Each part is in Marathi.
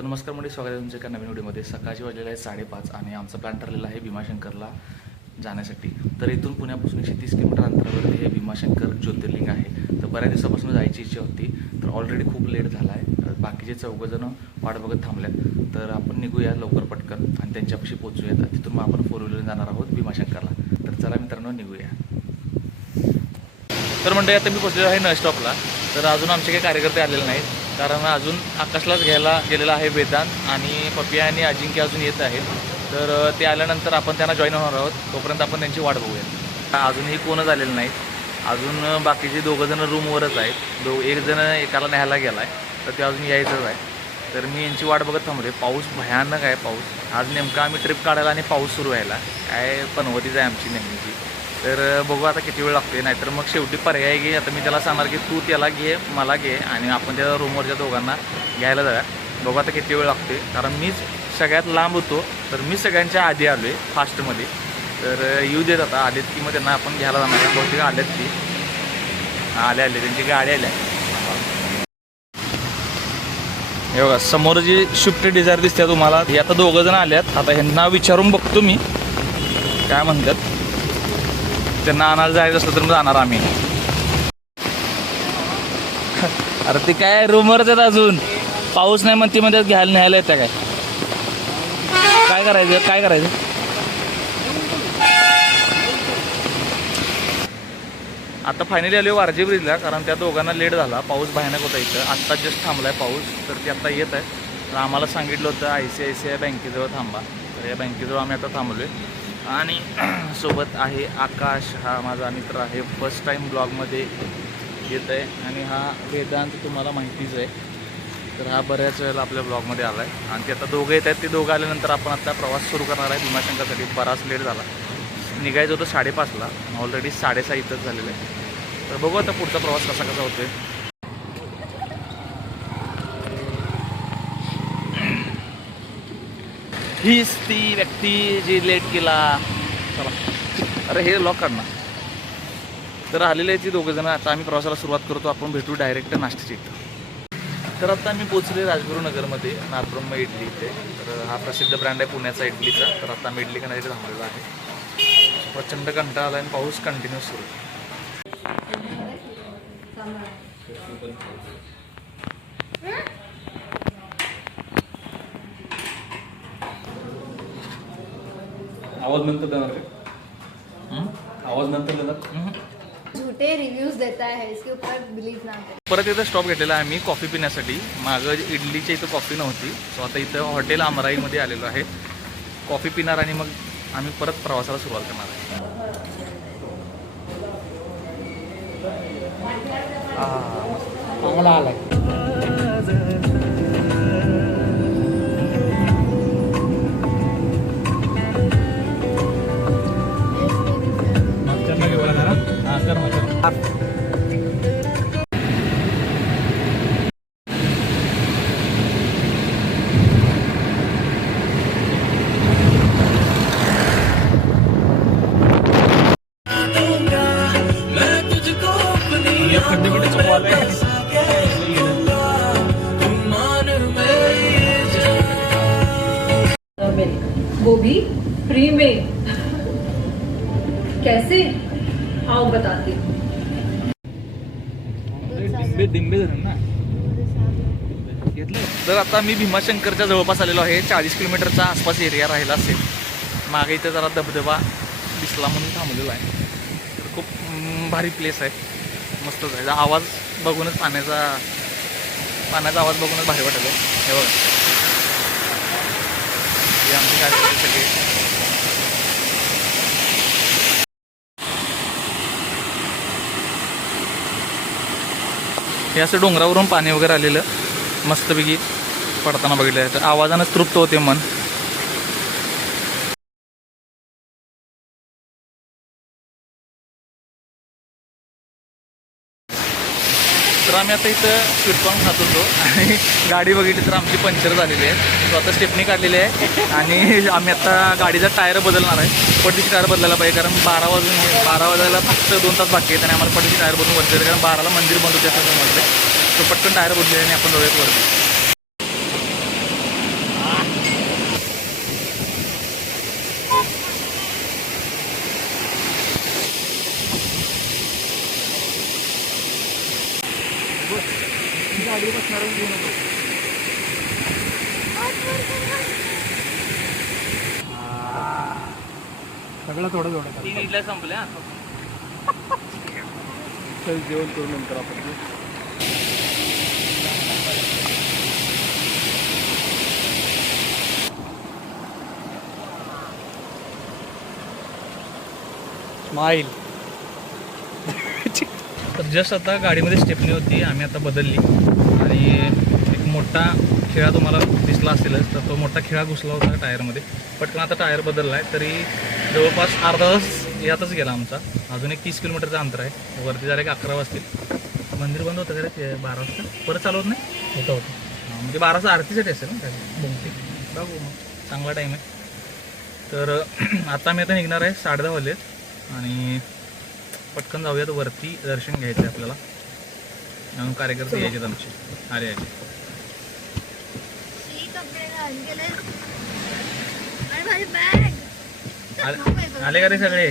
तर नमस्कार म्हणजे स्वागत आहे तुमच्या एका नवीन व्हिडिओमध्ये. सकाळची वाजलेलं आहे साडेपाच आणि आमचा प्लॅन ठरलेला आहे भीमाशंकरला जाण्यासाठी. तर इथून पुण्यापासून एकशे तीस किलोमीटर अंतरावरती हे भीमाशंकर ज्योतिर्लिंग आहे. तर बऱ्याच दिवसापासून जायची इच्छा होती तर ऑलरेडी खूप लेट झाला आहे बाकीचे चौघंजणं वाट बघत थांबल्यात. तर आपण निघूया लवकर पटकन आणि त्यांच्यापाशी पोहोचूयात. तिथून मग आपण फोर व्हीलर जाणार आहोत भीमाशंकरला. तर चला मित्रांनो निघूया. तर म्हणतो आता मी पोचलेलो आहे न स्टॉपला तर अजून आमचे काही कार्यकर्ते आलेले नाहीत. कारण अजून आकाशलाच घ्यायला गेलेला आहे वेदांत आणि पपिया आणि अजिंक्य अजून येत आहेत. तर ते आल्यानंतर आपण त्यांना जॉईन होणार आहोत. तोपर्यंत आपण त्यांची वाट बघूया. अजूनही कोणच आलेलं नाहीत. अजून बाकीचे दोघं जण रूमवरच आहेत दो एक जण एकाला न्यायला गेला आहे तर ते अजून यायचंच आहे. तर मी यांची वाट बघत थांबले पाऊस भयानक आहे पाऊस. आज नेमका आम्ही ट्रिप काढायला आणि पाऊस सुरू व्हायला. काय पनवतीच आहे आमची नेहमीची तर बघू आता किती वेळ लागते नाहीतर मग शेवटी पर्याय घे. आता मी त्याला सांगणार की तू त्याला घे मला घे आणि आपण त्या रूमवरच्या दोघांना घ्यायला जाऊया. बघू आता किती वेळ लागते कारण मीच सगळ्यात लांब होतो तर मी सगळ्यांच्या आधी आलो आहे फास्टमध्ये. तर येऊ देत आता. आलेत की मग त्यांना आपण घ्यायला जाणार आहे. बहुतेक आलेत की. आले आले. त्यांची गाडी आल्या हे बघा समोर जी शिफ्ट डिझायर दिसते तुम्हाला हे आता दोघं जण आल्यात आता ह्यांना विचारून बघतो मी. काय म्हणतात? त्यांना आणायला जायचं असलं तर मग जाणार आम्ही. अरे ते काय रूमवरच आहेत अजून? पाऊस नाही म्हणते मध्ये घ्यायला न्यायला येतं काय? काय करायचं? काय करायचं? आता फायनली आलो वारजे ब्रिजला कारण त्या दोघांना लेट झाला. पाऊस भयानक होता इथं. आत्ता जस्ट थांबलाय पाऊस तर ते आत्ता येत आहे तर आम्हाला सांगितलं होतं I C I C I बँकेजवळ थांबा. तर या बँकेजवळ आम्ही आता थांबलो आहे आणि सोबत आहे आकाश. हा माझा मित्र आहे. फर्स्ट टाईम ब्लॉगमध्ये येत आहे. आणि हा वेदांत तुम्हाला माहितीच आहे. तर हा बऱ्याच वेळेला आपल्या ब्लॉगमध्ये आला आहे आणि ते आता दोघं येत आहेत. ते दोघं आल्यानंतर आपण आता प्रवास सुरू करणार आहे. भीमाशंकरसाठी बराच लेट झाला. निघायचं होतं साडेपाचला. ऑलरेडी साडेसहा इथंच झालेलं आहे. तर बघू आता पुढचा प्रवास कसा कसा होतोय. हीच ती व्यक्ती जी लेट केला. चला. अरे हे लॉक काढणार तर आलेले ती दोघं जण. आता आम्ही प्रवासाला सुरुवात करतो. आपण भेटू डायरेक्ट नाश्त्याची इथं. तर आता आम्ही पोचले राजगुरुनगरमध्ये नाथब्रह्म इडली इथे. तर हा प्रसिद्ध ब्रँड आहे पुण्याचा इडलीचा. तर आता आम्ही इडली खाण्यासाठी थांबलेला आहे. प्रचंड कंटाळा आला आणि पाऊस कंटिन्यू सुरू आवाज नंतर देणार का? हं? आवाज नंतर देणार? हं? झूठे रिव्यूज देता है इसके ऊपर बिलीव ना करें. परत इथं स्टॉप घेतलेला आहे आम्ही कॉफी पिण्यासाठी. मागं इडलीच्या इथं कॉफी नव्हती. सो आता इथं हॉटेल अमराईमध्ये आलेलो आहे. कॉफी पिणार आणि मग आम्ही परत प्रवासाला सुरुवात करणार आहे. आहा, कर मग, कर. ये खड्डे बिड्डे चुकवाले गोभी फ्री में कैसे आओ बताती हूँ डिंबे डिंबे धरण ना. घेतलं तर आता मी भीमाशंकरच्या जवळपास आलेलो आहे. चाळीस किलोमीटरचा आसपास एरिया राहिला असेल. मागे इथं जरा धबधबा दिसला म्हणून थांबलेला आहे. तर खूप भारी प्लेस आहे. मस्तच आहे. आवाज बघूनच पाण्याचा पाण्याचा आवाज बघूनच भारी वाटलं हे बघा. हे आमचे कार्यकर्ते सगळे. हे असं डोंगरावरून पाणी वगैरे आलेलं मस्तपैकी पडताना बघितलं आहे तर आवाजानंच तृप्त होते मन. आम्ही आता इथं स्वीटकॉर्न खात होतो आणि गाडी बघितली तर आमची पंक्चर झालेली आहे. तो आता स्टेपनी काढलेली आहे. आणि आम्ही आता गाडीचा टायर बदलणार आहे. पट्टीची टायर बदलायला पाहिजे. कारण बारा वाजून बारा वाजायला फक्त दोन तास बाकी आहेत आणि आम्हाला पट्टीची टायर बदलून बदलायचं कारण बाराला मंदिर बंद होते असं समजलं तो पटकन टायर बदलले आणि आपण जाऊयात वरती. सगळं थोडं थोडं तीन इडल्या संपल्या चल जेवण करू नंतर आपण स्माईल तर जस्ट आता गाडीमध्ये स्टेपनी होती आम्ही आता बदलली. आणि एक मोठा खिळा तुम्हाला दिसला असेलच तर तो मोठा खिळा घुसला होता टायरमध्ये. पटकन आता टायर बदलला आहे तरी जवळपास अर्धा तास यातच गेला आमचा. अजून एक तीस किलोमीटरचं अंतर आहे. वरती जरा एक अकरा वाजतील. मंदिर बंद होतं का बारा वाजता. परत चालू होत नाही? होतं होतं. म्हणजे बाराचा आरतीसाठी असेल ना बहुतेक. बघू मग. चांगला टाईम आहे. तर आता मी आता निघणार आहे साडे दहा वाजलेत आणि पटकन जाऊयात वरती दर्शन घ्यायचं आहे आपल्याला. म्हणून कार्यकर्ते यायचे आमचे. अरे बॅग. आले- आले का रे सगळे?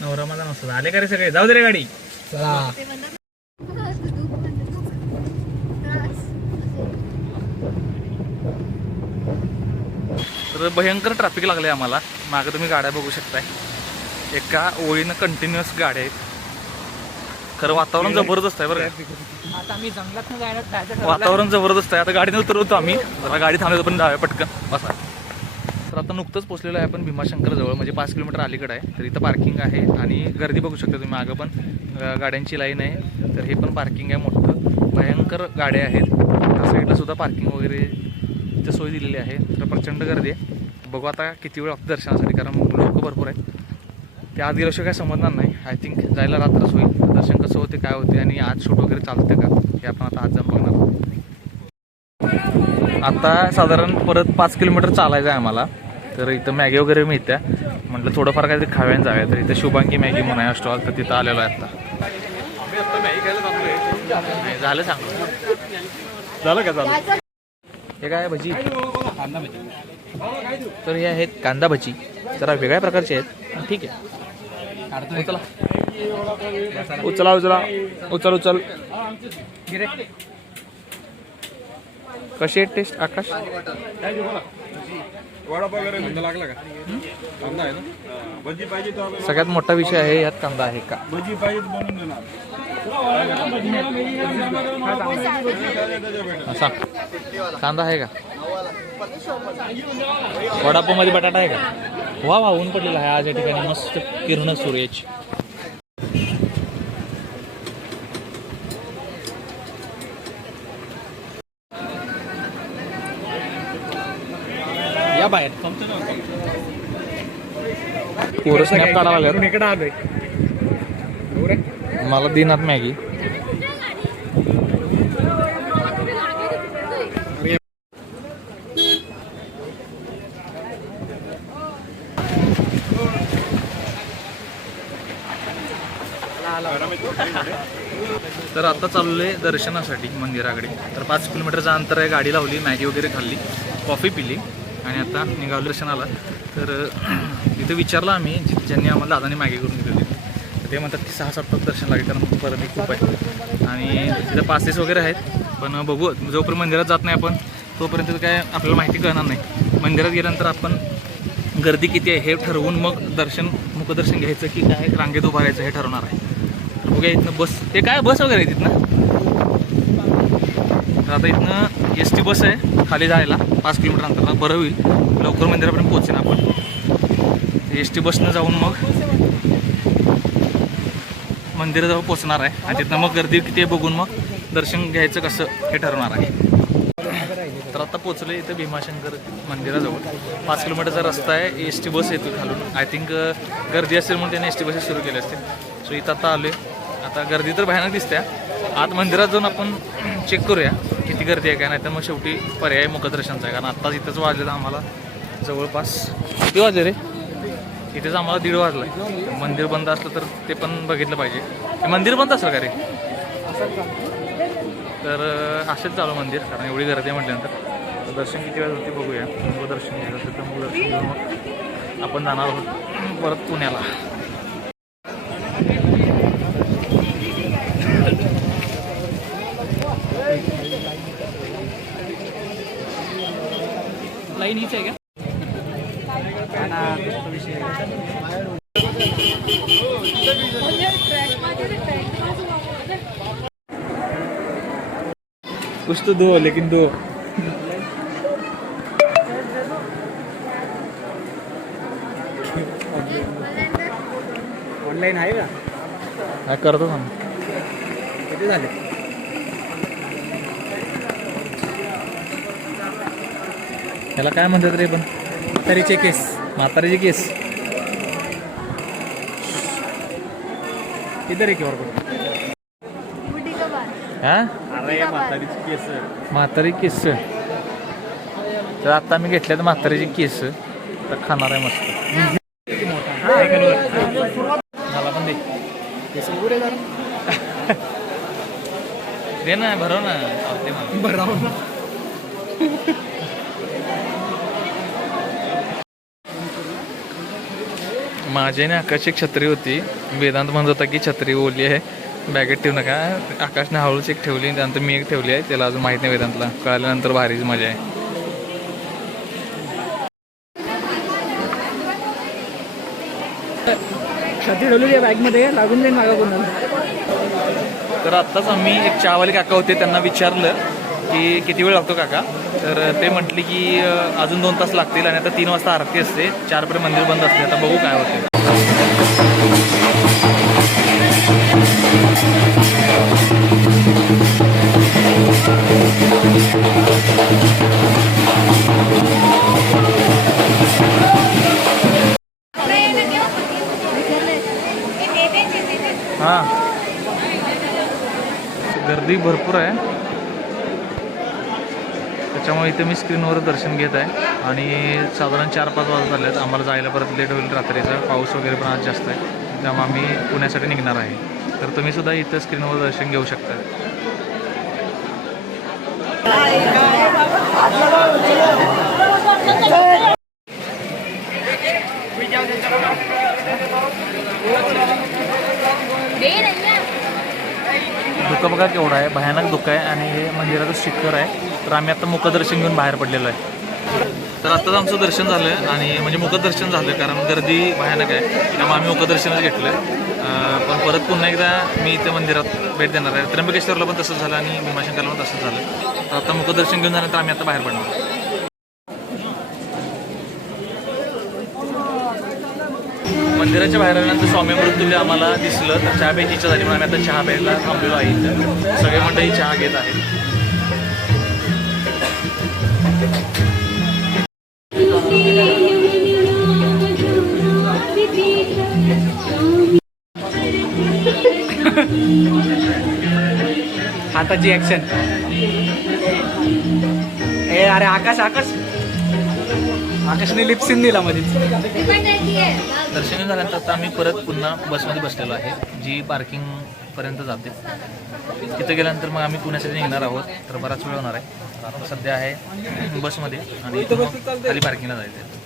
नवरा माझा नसतो आले का रे सगळे? जाऊ दे रे गाडी. चला. तर भयंकर ट्रॅफिक लागले आम्हाला. मागं तुम्ही गाड्या बघू शकताय. एका ओळीनं कंटिन्युअस गाड्या आहेत. खरं वातावरण जबरदस्त आहे बरं आता आम्ही जंगलात जायला वातावरण जबरदस्त आहे. आता गाडीने उतरवतो आम्ही. जरा गाडी थांबवतो पण जाऊया पटकन. बसा. तर आता नुकतंच पोचलेलो आहे आपण भीमाशंकर जवळ म्हणजे पाच किलोमीटर अलीकडे आहे. तर इथं पार्किंग आहे आणि गर्दी बघू शकता तुम्ही. मागं पण गाड्यांची लाईन आहे. तर हे पण पार्किंग आहे मोठं. भयंकर गाड्या आहेत. त्या साईडला सुद्धा पार्किंग वगैरे इथं सोय दिलेली आहे. तर प्रचंड गर्दी आहे. बघू आता किती वेळ लागतो दर्शनासाठी कारण लोक भरपूर आहेत. ते आज गेल्याशिवाय काय समजणार नाही. आय थिंक जायला रात्रच होईल. दर्शन कसं होते काय होते आणि आज शूट वगैरे चालते का? हे आपण आता आज जाऊन बघणार. आता साधारण परत पाच किलोमीटर चालायचं आहे आम्हाला. तर इथं मॅगी वगैरे मिळत्या म्हटलं थोडंफार काहीतरी खाव्यान जाऊया. तर इथं शुभांगी मॅगी म्हणून आहे स्टॉल. तर तिथं आलेलो आहे आता. झालं सांग. झालं का झालं? हे काय आहे भजी? तर हे आहेत कांदा भजी. जरा वेगळ्या प्रकारचे आहेत. ठीक आहे. उचला उचला उचला उचल. उचल कशी आहे टेस्ट आकाश? सगळ्यात मोठा विषय आहे यात कांदा आहे का? भजी पाहिजे कांदा आहे का? वडापावमध्ये बटाटा आहे का? वा वा ऊन पडलेला आहे. आज या ठिकाणी मस्त किरण सूर्याची. या बाहेर. पोरं स्नॅप काढायला आलोय. मला दिनात मॅगी. तर आता आहे दर्शनासाठी मंदिराकडे. तर पाच किलोमीटरचं अंतर आहे गाडी लावली मॅगी वगैरे खाल्ली कॉफी पिली आणि आता निघालो दर्शनाला. तर तिथं विचारलं आम्ही ज्यांनी आम्हाला दादाने मॅगी करून दिली ते म्हणतात की सहा सात तास दर्शन लागेल कारण परत खूप आहे. आणि तिथं पासेस वगैरे आहेत पण बघू जोपर्यंत मंदिरात जात नाही आपण तोपर्यंत काय आपल्याला माहिती कळणार नाही. मंदिरात गेल्यानंतर आपण गर्दी किती आहे हे ठरवून मग दर्शन मुखदर्शन घ्यायचं की काय रांगेत उभं राहायचं हे ठरवणार आहे. बघूया इथनं बस ते काय बस वगैरे आहे तिथनं तर आता इथनं एस टी बस आहे खाली जायला पाच किलोमीटर अंतराला बरं होईल. लवकर मंदिरापर्यंत पोहोचेन आपण. एस टी बसनं जाऊन मग मंदिराजवळ पोचणार आहे. आणि तिथनं मग गर्दी किती आहे बघून मग दर्शन घ्यायचं कसं हे ठरवणार आहे. तर आता पोचलो इथं भीमाशंकर मंदिराजवळ. पाच किलोमीटरचा रस्ता आहे एस टी बस येतो खालून. आय थिंक गर्दी असेल म्हणून त्याने एस टी बसेस सुरू केले असते सो इथं आता आहे आता गर्दी तर भयानक दिसते. आत मंदिरात जाऊन आपण चेक करूया किती गर्दी आहे काय नाही. तर मग शेवटी पर्याय मुखदर्शनचा आहे. कारण आत्ताच इथंच वाजलेलं आम्हाला. जवळपास किती वाजले रे? इथेच आम्हाला दीड वाजला आहे मंदिर बंद असलं तर ते पण बघितलं पाहिजे. हे मंदिर बंद असलं का रे? तर असेच चालू मंदिर. कारण एवढी गर्दी आहे म्हटल्यानंतर. दर्शन किती वेळ होते बघूया. मग दर्शन घ्यायचं असेल तर मग दर्शन घेऊन मग आपण जाणार आहोत परत पुण्याला. कुछ तो दो लेकिन दो। ऑनलाईन आहे का? काय करतो ना. किती झाले? त्याला काय म्हणतात रे पण? तरीचे केस. म्हातारीची केस. इधर एक और कोड बुढ़ी का बाल हा? म्हातारीची म्हातारी केस. तर आता मी घेतल्यात म्हातारीची केस. तर खाणार आहे मस्त. मला पण दे. ना भरव ना. चालते मला. बरं माझी आणि आकाशची एक छत्री होती. वेदांत म्हणत होता की छत्री ओली आहे. बॅगेत ठेवू नका. आकाशने हळूच एक ठेवली त्यानंतर मी एक ठेवली आहे. त्याला अजून माहीत नाही वेदांतला. कळाल्यानंतर भारीच मजा आहे. छत्री ठेवलेली आहे बॅगमध्ये. लागून जाईल मागा कोणाला तर आत्ताच आम्ही एक चहावाले काका होते. त्यांना विचारलं की किती वेळ लागतो काका? तर ते म्हटले की अजून दोन तास लागतील आणि आता तीन वाजता आरती असते. चारपर्यंत मंदिर बंद असते. आता बघू काय होते गर्दी भरपूर आहे. त्याच्यामुळे इथे मी स्क्रीनवर दर्शन घेत आहे. आणि साधारण चार पाच वाजत आले आहेत आम्हाला जायला परत लेट होईल रात्रीचा. पाऊस वगैरे पण आज जास्त आहे. त्यामुळे आम्ही पुण्यासाठी निघणार आहे. तर तुम्ही सुद्धा इथं स्क्रीनवर दर्शन घेऊ शकता. धुकं बघा केवढं आहे. भयानक धुकं आहे आणि हे मंदिराचं शिखर आहे. तर आम्ही आता मुखदर्शन घेऊन बाहेर पडलेलो आहे. तर आत्ताच आमचं दर्शन झालं आणि म्हणजे मुखदर्शन झालं कारण गर्दी भयानक आहे. त्यामुळे आम्ही मुखदर्शनच घेतलं पण परत पुन्हा एकदा मी इथं मंदिरात भेट देणार आहे. त्र्यंबकेश्वरला पण तसंच झालं आणि भीमाशंकरला पण तसंच झालं. तर आता मुखदर्शन घेऊन झाल्यानंतर आम्ही आता बाहेर पडणार. मंदिराच्या बाहेर आल्यानंतर स्वामी मृत्यूले आम्हाला दिसलं. तर चहा प्यायची इच्छा झाली म्हणून आम्ही आता चहा प्यायला थांबलेलो आहे इथं. सगळे मंडळी चहा घेत आहेत. हाताची ॲक्शन ए अरे आकाश आकाश. आकाशने लिप्सिन दिला मध्ये दर्शन झाल्यानंतर आता आम्ही परत पुन्हा बसमध्ये बसलेलो आहे जी पार्किंगपर्यंत जाते. तिथं गेल्यानंतर मग आम्ही पुण्यासाठी निघणार आहोत तर बराच वेळ होणार आहे. सध्या आहे बसमध्ये आणि खाली पार्किंगला जायचं आहे